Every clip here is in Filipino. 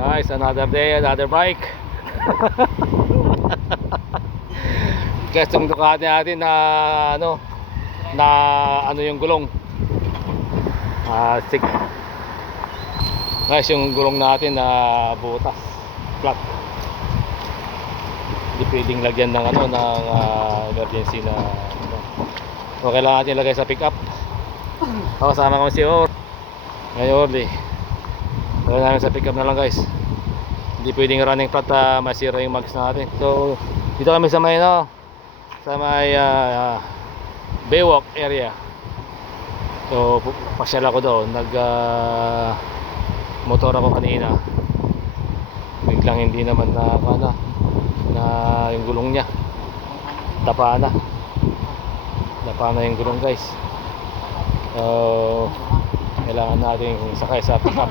Guys, another day, another bike. Guys, yung Ducati natin na yung gulong. Stick. Guys, yung gulong natin na butas, flat. Hindi pwedeng lagyan ng emergency na so, kailangan natin lagay sa pickup. Kasama kami si Or. Ngayon, Orly. Lagay namin sa pickup na lang, guys. Hindi pwedeng running flat, masira yung mags natin. So, dito kami sa may Baywalk area. So, pasyal ako doon. Motor ako kanina. Biglang hindi naman na yung gulong niya. Tapa na yung gulong, guys. So, kailangan natin sakay sa pickup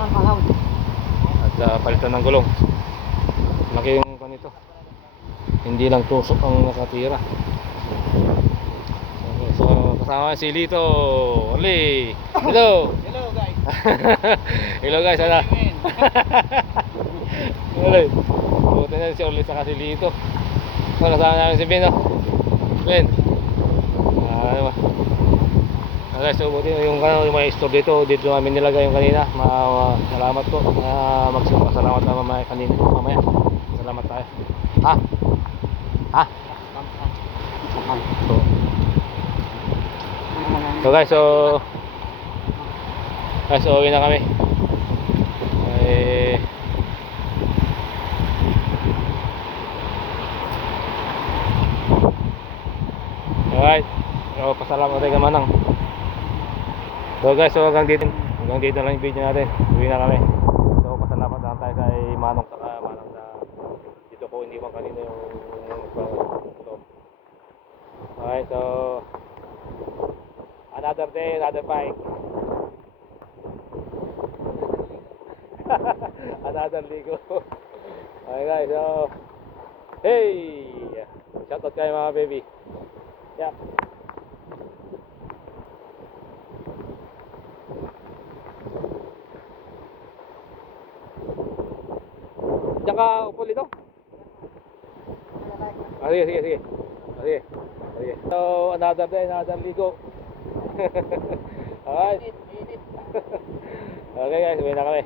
at palitan ng gulong. Laki yung kanito. Hindi lang tusok ang nakatira. Okay, so kasama si Lito. Oli. Hello. Hello guys. Hello guys, ano? Hello. Buti na si Oli sa si Lito. So kasama namin si Ben, no? Ben. Okay, so buti yung mga store dito namin nilagay yung kanina. Salamat po. Salamat na mamaya kanina. Mamaya. Salamat tayo. So guys, uwi na kami. Alright. So pasalamat tayo Manang. So guys, hanggang dito lang yung video natin. Uwi na kami. So pasalamat lang tayo kay Manong na dito ko iniwan kanina yung alright, so another day, another bike. Another ligo. Okay guys, so hey! Shoutout kayo mga baby. Yeah. Diyan ka upo dito? Sige. So, another day, another ligo. Alright. Okay guys, uwi na kami.